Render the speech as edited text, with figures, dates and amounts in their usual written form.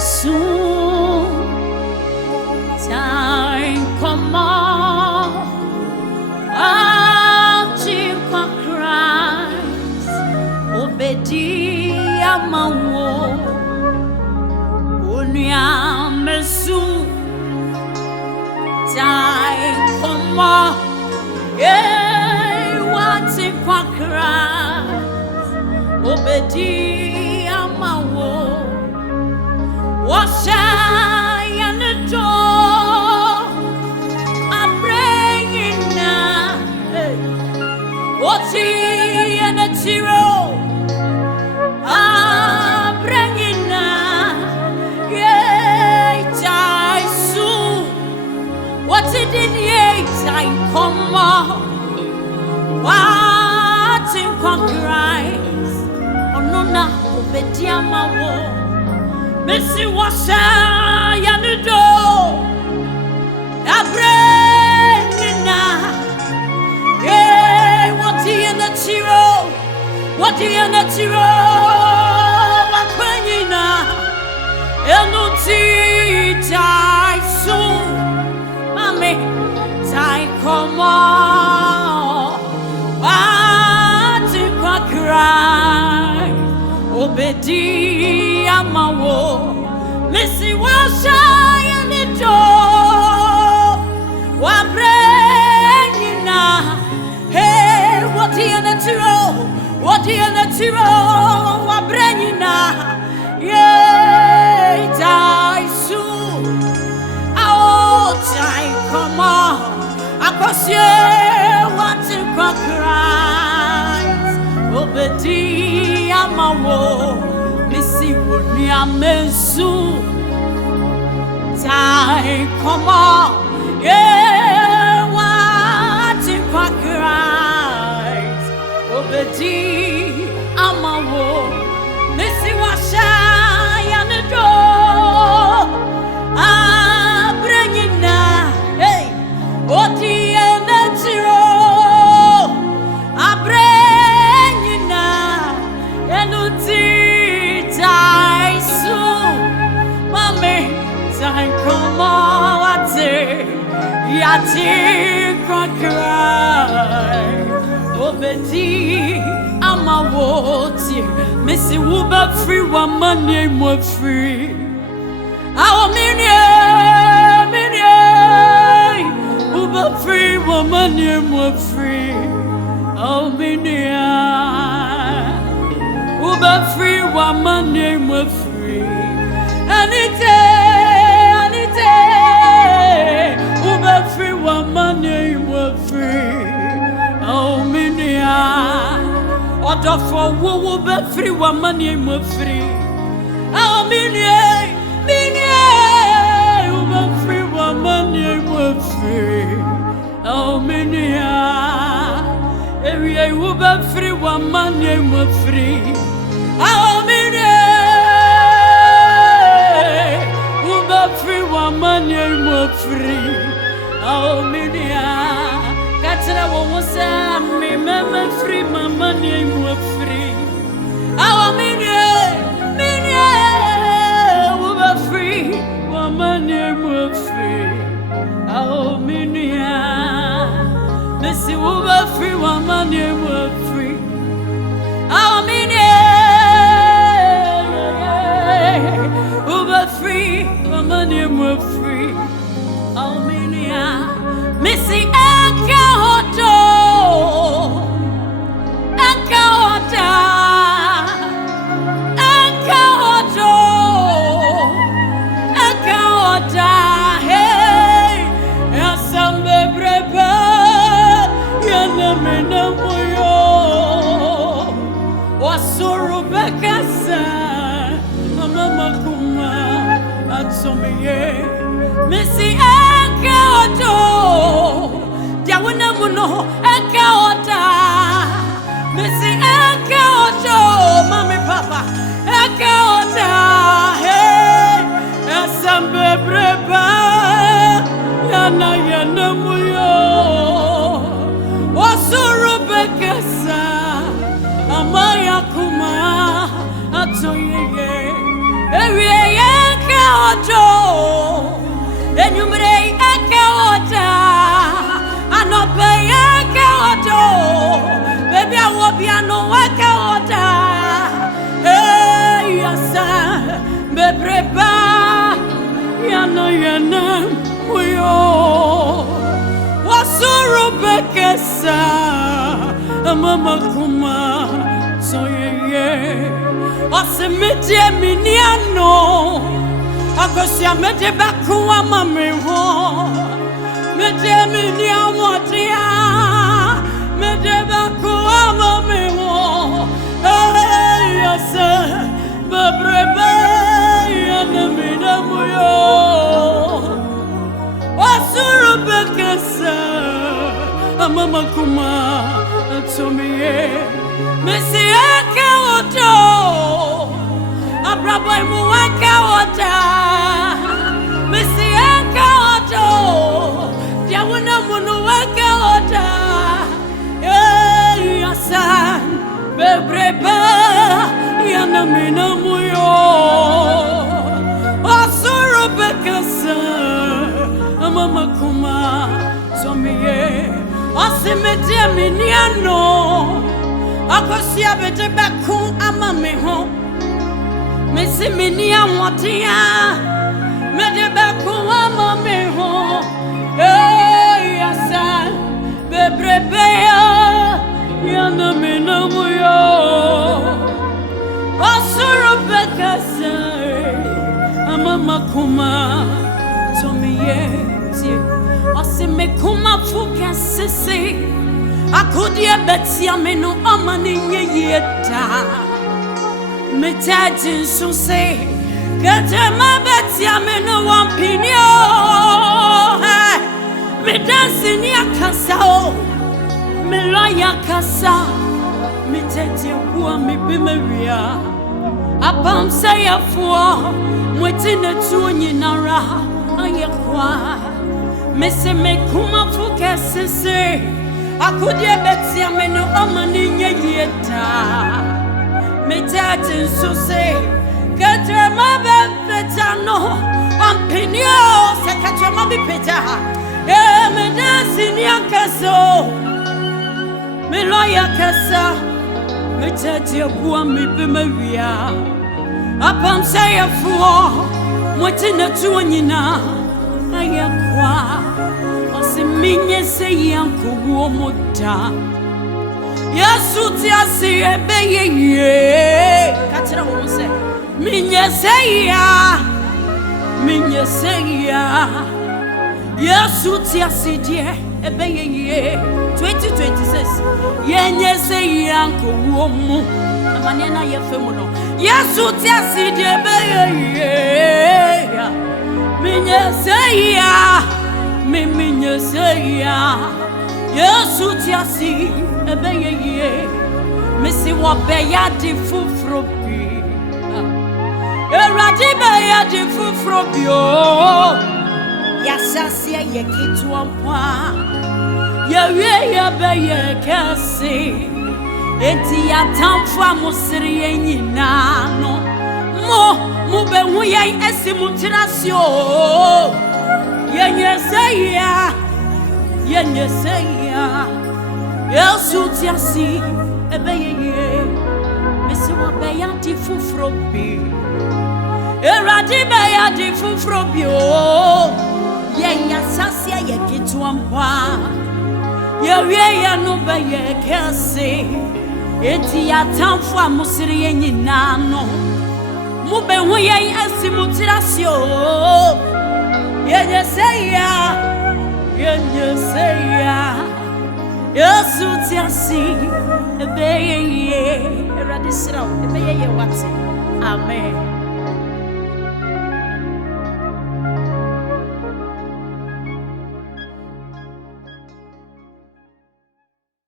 soon. Time come on, watching for Christ, obedi amawo, unyame soon. Time come on, yeah, watching for Christ, obedi amawo. Wash in the door, I'm bringing now. What's in the zero? I'm bringing now. Yeah, I soon. What's it in the time? Come on. What's in Christ? Oh, no, no, obediama wo. Missy washa ya the door. I bring now. Yeah, what's in the zero? What's in the zero? I'm bringing now. And no tea soon. Mommy, time come on. What's in Christ? Obedi amawo. Missy washa in the door. Wa bring na. Hey, what in the tiro? What in the tiro? Wa bring na. Yeah, die soon. Oh, time come on. Across you, what's in Christ? Obedi amawo. Missy would be a mesu. Time come on, yeah, what's in Christ? Obedi amawo. Missy was shy on the door. I'm bringing now, hey, what the end of zero? I'm bringing now, and die soon, mommy. Time come on, what's it? Yati cry, obedi amawoti. Missy Wuba free, one money more free. Our mini, Wuba free, one money more free. Our mini, Wuba free, one money more free. Any day, Uber free, one money more free. Oh, minia, order for Uber free, one money more free. Oh, minia, Uber free, one money more free. Oh, minia, every Uber free, one money more free. Oh, minia. Free one money more free. Oh, minia, Katra won't say me, mama free, my money more free. Oh, minia, Uber free, one money more free. Oh, minia, Missy Uber free, one money more free. Oh, minia, Uber free. Money more free. Oh, minia, Missy Anka Hoto, Anka Hota, Anka Hoto, Anka Hota. Hey, Yasambe Breba, Yanamena Moyo, Wasuru Bekasa, Mama Kuma. Missy Ekaoto, Diawuna Muno, Ekaota, Missy Ekaoto, Mommy Papa, Ekaota, hey, Asambe Breba, Yana Muyo, Wasuru Bekasa, Amaya Kuma, Atoye, Ewe Yaka. ojo enyumre eke oja anope eke ojo baby awobiano eke oja yasa bebreba yana uyo wasuru bekesa mama kuma soyeye osimete miniano akosia mete bakuwa mameho mete miniamotia mete bakuwa mameho yasa bebreba yana minamuyo wasuru bekesa mama kuma tomiye mesi eke oto abraboy mu eke ota mesi eke oto diawuna munu eke ota yasa bebreba yana minamuyo wasuru bekesa mama kuma tomiye osimete miniano akosia bete baku ama meho mesi minia motia mede baku ama meho yasa bebrebe yana minamuyo osuru bekasa ama makuma tomiye osime kuma fuka sisi akudie betia meno amani nyeyeta metaji suse gatema betia meno wampinio medansi ni akasao meloya kasa metaji kuwa mibimewia apamsa yafuo mwetine tuonyi nara ayekwa mese mekuma fuka sisi akudie betia meno amani nyeyeta metaji suse gatema betano wampinio sekatema bipeta medansi ni akaso meloya kasa metaji kuwa mibimewia apamsa yafuo mwetine tuonyina ayakwa osiminye se yankuwo muta Yesu ti asiye beyeye katira wo se minye se ya Yesu ti asiye ebeyeye 2026 yenye se yankuwo mu amane na yefemu no Yesu ti asiye beyeye minye se ya Yesu ti asi ebeyeye mesi wo beya di fufrobi eradi beya di fufrobi o yasasi ye kitu ampa ye beye kase enti ya tamfa musiri enyina no mo be hu ye esimutirasio yenye se ya Yesu ti asi ebeyeye mesi wo beya di fufrobi eradi beya di fufrobi o yenya sasia ye kitu ampa ye no beye kase enti ya tamfo amusiri yenyina no mu be hu ye asimutirasio yenye se ya Yesu ti asi ebeyeye eradi sira ebeyeye wate amen.